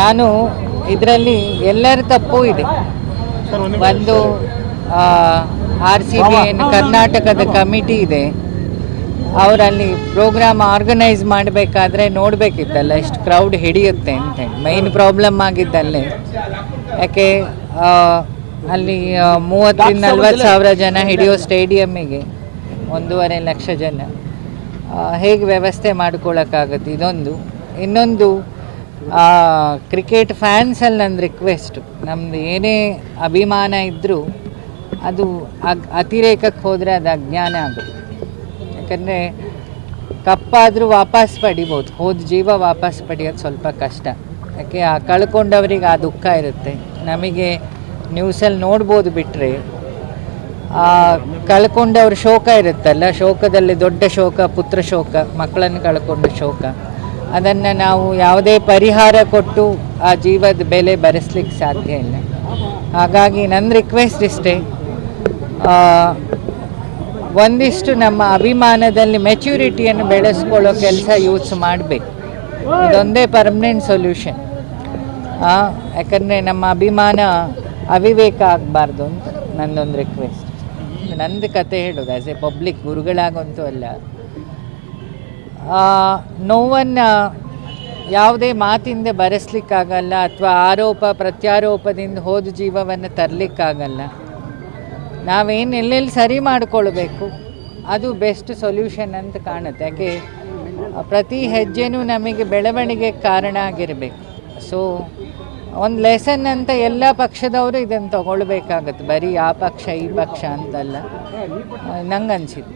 ನಾನು ಇದರಲ್ಲಿ ಎಲ್ಲರ ತಪ್ಪು ಇದೆ. ಒಂದು RCB ಕರ್ನಾಟಕದ ಕಮಿಟಿ ಇದೆ, ಅವರಲ್ಲಿ ಪ್ರೋಗ್ರಾಮ್ ಆರ್ಗನೈಸ್ ಮಾಡಬೇಕಾದ್ರೆ ನೋಡಬೇಕಿತ್ತಲ್ಲ ಎಷ್ಟು ಕ್ರೌಡ್ ಹಿಡಿಯುತ್ತೆ ಅಂತೇಳಿ. ಮೈನ್ ಪ್ರಾಬ್ಲಮ್ ಆಗಿದ್ದಲ್ಲೇ, ಯಾಕೆ ಅಲ್ಲಿ 30-40 ಸಾವಿರ ಜನ ಹಿಡಿಯೋ ಸ್ಟೇಡಿಯಮ್ಮಿಗೆ 1.5 ಲಕ್ಷ ಜನ ಹೇಗೆ ವ್ಯವಸ್ಥೆ ಮಾಡ್ಕೊಳ್ಳೋಕ್ಕಾಗುತ್ತೆ? ಇದೊಂದು. ಇನ್ನೊಂದು, ಕ್ರಿಕೆಟ್ ಫ್ಯಾನ್ಸಲ್ಲಿ ನನ್ನ ರಿಕ್ವೆಸ್ಟು, ನಮ್ಮದು ಏನೇ ಅಭಿಮಾನ ಇದ್ದರೂ ಅದು ಅತಿರೇಕಕ್ಕೆ ಹೋದರೆ ಅದು ಅಜ್ಞಾನ ಆಗುತ್ತೆ. ಯಾಕಂದರೆ ಕಪ್ಪಾದರೂ ವಾಪಸ್ ಪಡಿಬೋದು, ಹೋದ ಜೀವ ವಾಪಸ್ ಪಡೆಯೋದು ಸ್ವಲ್ಪ ಕಷ್ಟ. ಯಾಕೆ ಕಳ್ಕೊಂಡವ್ರಿಗೆ ಆ ದುಃಖ ಇರುತ್ತೆ. ನಮಗೆ ನ್ಯೂಸಲ್ಲಿ ನೋಡ್ಬೋದು, ಬಿಟ್ಟರೆ ಕಳ್ಕೊಂಡವ್ರ ಶೋಕ ಇರುತ್ತಲ್ಲ, ಶೋಕದಲ್ಲಿ ದೊಡ್ಡ ಶೋಕ ಪುತ್ರ ಶೋಕ, ಮಕ್ಕಳನ್ನು ಕಳ್ಕೊಂಡ ಶೋಕ. ಅದನ್ನು ನಾವು ಯಾವುದೇ ಪರಿಹಾರ ಕೊಟ್ಟು ಆ ಜೀವದ ಬೆಲೆ ಬರೆಸ್ಲಿಕ್ಕೆ ಸಾಧ್ಯ ಇಲ್ಲ. ಹಾಗಾಗಿ ನನ್ನ ರಿಕ್ವೆಸ್ಟ್ ಇಷ್ಟೇ, ಒಂದಿಷ್ಟು ನಮ್ಮ ಅಭಿಮಾನದಲ್ಲಿ ಮೆಚ್ಯೂರಿಟಿಯನ್ನು ಬೆಳೆಸ್ಕೊಳ್ಳೋ ಕೆಲಸ ಯೂಸ್ ಮಾಡಬೇಕು. ಇದೊಂದೇ ಪರ್ಮನೆಂಟ್ ಸೊಲ್ಯೂಷನ್. ಯಾಕಂದರೆ ನಮ್ಮ ಅಭಿಮಾನ ಅವಿವೇಕ ಆಗಬಾರ್ದು ಅಂತ ನನ್ನೊಂದು ರಿಕ್ವೆಸ್ಟ್. ನಂದು ಕತೆ ಹೇಳೋದು ಆ್ಯಸ್ ಎ ಪಬ್ಲಿಕ್, ಗುರುಗಳಾಗಂತೂ ಅಲ್ಲ. ನೋವನ್ನು ಯಾವುದೇ ಮಾತಿಂದ ಬರೆಸ್ಲಿಕ್ಕಾಗಲ್ಲ, ಅಥವಾ ಆರೋಪ ಪ್ರತ್ಯಾರೋಪದಿಂದ ಹೋದ ಜೀವವನ್ನು ತರಲಿಕ್ಕಾಗಲ್ಲ. ನಾವೇನು ಎಲ್ಲೆಲ್ಲಿ ಸರಿ ಮಾಡಿಕೊಳ್ಬೇಕು ಅದು ಬೆಸ್ಟ್ ಸೊಲ್ಯೂಷನ್ ಅಂತ ಕಾಣುತ್ತೆ. ಯಾಕೆ ಪ್ರತಿ ಹೆಜ್ಜೆನೂ ನಮಗೆ ಬೆಳವಣಿಗೆಗೆ ಕಾರಣ ಆಗಿರಬೇಕು. ಸೊ ಒಂದು ಲೆಸನ್ ಅಂತ ಎಲ್ಲ ಪಕ್ಷದವರು ಇದನ್ನು ತಗೊಳ್ಬೇಕಾಗತ್ತೆ, ಬರೀ ಆ ಪಕ್ಷ ಈ ಪಕ್ಷ ಅಂತಲ್ಲ, ನಂಗೆ ಅನಿಸಿದ್ದು.